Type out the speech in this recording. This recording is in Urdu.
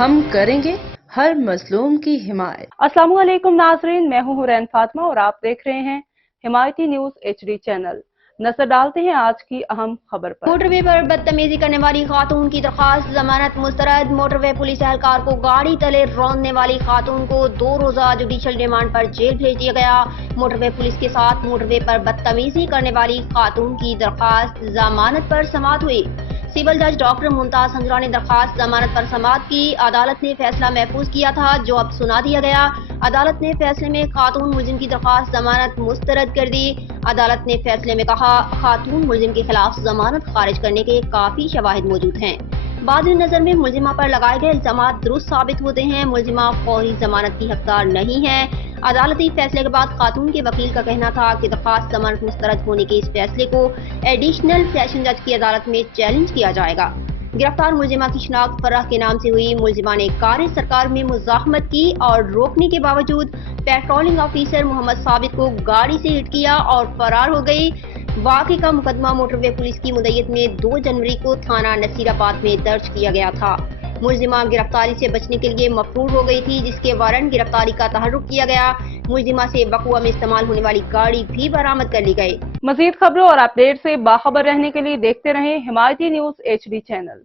ہم کریں گے ہر مظلوم کی حمایت۔ السلام علیکم ناظرین، میں ہوں حورین فاطمہ اور آپ دیکھ رہے ہیں حمایتی نیوز HD چینل۔ نظر ڈالتے ہیں آج کی اہم خبر پر۔ موٹر وے پر بدتمیزی کرنے والی خاتون کی درخواست ضمانت مسترد۔ موٹر وے پولیس اہلکار کو گاڑی تلے روندنے والی خاتون کو 2 روزہ جوڈیشل ریمانڈ پر جیل بھیج دیا گیا۔ موٹر وے پولیس کے ساتھ موٹر وے پر بدتمیزی کرنے والی خاتون کی درخواست ضمانت پر سماعت ہوئی۔ سول جج ڈاکٹر ممتاز ہنجرا نے درخواست ضمانت پر سماعت کی۔ عدالت نے فیصلہ محفوظ کیا تھا جو اب سنا دیا گیا۔ عدالت نے فیصلے میں خاتون ملزم کی درخواست ضمانت مسترد کر دی۔ عدالت نے فیصلے میں کہا، خاتون ملزم کے خلاف ضمانت خارج کرنے کے کافی شواہد موجود ہیں۔ بعد نظر میں ملزمہ پر لگائے گئے الزامات درست ثابت ہوتے ہیں۔ ملزمہ فوری ضمانت کی حقدار نہیں ہے۔ عدالتی فیصلے کے بعد خاتون کے وکیل کا کہنا تھا کہ درخواست ضمانت مسترد ہونے کے اس فیصلے کو ایڈیشنل سیشن جج کی عدالت میں چیلنج کیا جائے گا۔ گرفتار ملزمہ کی شناخت فرح کے نام سے ہوئی۔ ملزمہ نے کار سرکار میں مزاحمت کی اور روکنے کے باوجود پیٹرولنگ آفیسر محمد ثابت کو گاڑی سے ہٹ کیا اور فرار ہو گئی۔ واقعے کا مقدمہ موٹر وے پولیس کی مدعیت میں 2 جنوری کو تھانہ نصیر آباد میں درج کیا گیا تھا۔ ملزمہ گرفتاری سے بچنے کے لیے مفرور ہو گئی تھی جس کے وارنٹ گرفتاری کا تحرک کیا گیا۔ ملزمہ سے بقوا میں استعمال ہونے والی گاڑی بھی برآمد کر لی گئی۔ مزید خبروں اور اپڈیٹ سے باخبر رہنے کے لیے دیکھتے رہیں حمایتی نیوز HD چینل۔